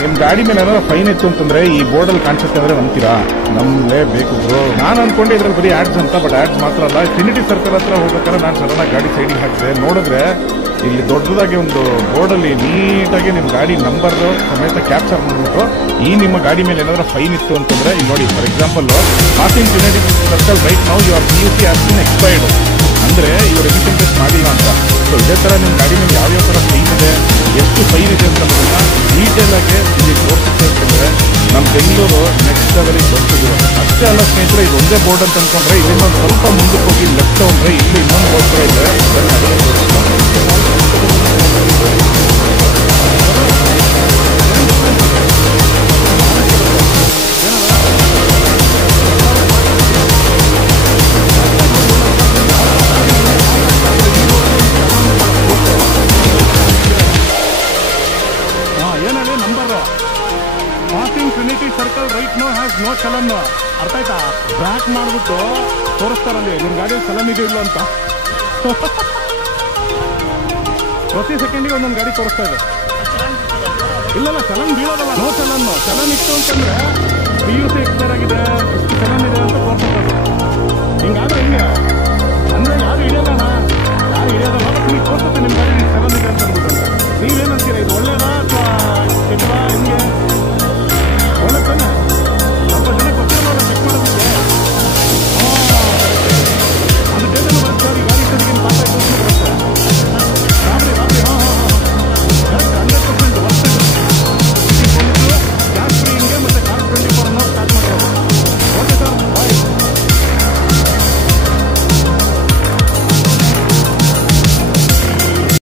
ನಿಮ್ ಗಾಡಿ ಮೇಲೆ ಏನಾದ್ರು ಫೈನ್ ಇತ್ತು ಅಂತಂದ್ರೆ ಈ ಬೋರ್ಡಲ್ಲಿ ಕಾಣಿಸುತ್ತೆ ಅಂದ್ರೆ ನಂಬ್ತೀರಾ? ನಮ್ಲೇಬೇಕು ಬ್ರೋ. ನಾನು ಅನ್ಕೊಂಡೆ ಇದ್ರಲ್ಲಿ ಬರೀ ಆಡ್ಸ್ ಅಂತ, ಬಟ್ ಆಡ್ಸ್ ಮಾತ್ರ ಅಲ್ಲ. ಟ್ರಿನಿಟಿ ಸರ್ಕಲ್ ಹತ್ರ ಹೋಗ್ಬೇಕಾದ್ರೆ ನಾನು ಸಡನ್ ಆಗಿ ಗಾಡಿ ಸೈಡಿಗೆ ಹಾಕಿದೆ, ನೋಡಿದ್ರೆ ಇಲ್ಲಿ ದೊಡ್ಡದಾಗಿ ಒಂದು ಬೋರ್ಡಲ್ಲಿ ನೀಟಾಗಿ ನಿಮ್ ಗಾಡಿ ನಂಬರ್ ಸಮೇತ ಕ್ಯಾಪ್ಚರ್ ಮಾಡ್ಬಿಟ್ಟು ಈ ನಿಮ್ಮ ಗಾಡಿ ಮೇಲೆ ಏನಾದ್ರು ಫೈನ್ ಇತ್ತು ಅಂತಂದ್ರೆ ಇಲ್ಲಿ ನೋಡಿ, for example passing Trinity circle right now your PUC has been expired ಅಂದ್ರೆ ಇವರು ಎಮಿಷನ್ ಟೆಸ್ಟ್ ಮಾಡಿಲ್ಲ ಅಂತ. ಸೊ ಇದೇ ತರ ನಿಮ್ಮ ಗಾಡಿ ಮೇಲೆ ಯಾವ್ಯಾವ ತರ ಫೈನ್ ಇದೆ, ಎಷ್ಟು ಫೈನ್ ಇದೆ ಅಂತ ಡೀಟೇಲ್ ಆಗಿ ಇಲ್ಲಿ ತೋರಿಸುತ್ತೆ ಅಂತಂದ್ರೆ ನಮ್ಮ ಬೆಂಗಳೂರು ನೆಕ್ಸ್ಟ್ ಲೆವೆಲಿಗೆ ಬರ್ತಿದ್ರು. ಅಷ್ಟೇ ಅಲ್ಲ ಸ್ನೇಹಿತರೆ, ಇದು ಒಂದೇ ಬೋರ್ಡ್ ಅಂತ ಅನ್ಕೊಂಡ್ರೆ ಇದನ್ನ ಸ್ವಲ್ಪ ಮುಂದಕ್ಕೆ ಹೋಗಿ ಲೆಫ್ಟ್ ಅಂದ್ರೆ ಇಲ್ಲಿ ಇನ್ನೊಂದು ಬೋರ್ಡ್ ಕೂಡ ಇದೆ. ಏನಲ್ಲಿ number passing Trinity circle right no has no challan. ಅರ್ಥ ಆಯ್ತಾ? ಬ್ಯಾಕ್ ಮಾಡ್ಬಿಟ್ಟು ತೋರಿಸ್ತಾರಲ್ಲಿ ನಿಮ್ಮ ಗಾಡಿ ಚಲನ್ ಇದೆ ಇಲ್ಲ ಅಂತ. ಪ್ರತಿ ಸೆಕೆಂಡಿಗೆ ಒಂದೊಂದು ಗಾಡಿ ತೋರಿಸ್ತಾ ಇದೆ. ಇಲ್ಲ ಚಲನ್ ಬೀಳೋದಲ್ಲ, ನೋ ಚಲನ್. ಚಲನ್ ಇತ್ತು ಅಂತಂದ್ರೆ PUC ಎಕ್ಸ್ಪೈರ್ ಆಗಿದೆ, ಎಷ್ಟು ಚಲನ್ ಇದೆ ಅಂತ ತೋರಿಸ್ತಾರೆ. ಹಿಂಗಾದ್ರೆ ಹಿಂಗೆ ಅಂದ್ರೆ ಯಾರು ಹಿಡಿಯೋದಣ್ಣ, ಯಾರು ಹಿಡಿಯೋದಲ್ಲ. ಬಟ್ ನೀವು ತೋರಿಸುತ್ತೆ ನಿಮ್ಮ ಗಾಡಿ ಚಲನ್ ಇದೆ ಅಂತ ಅಂದ್ಬಿಟ್ಟು.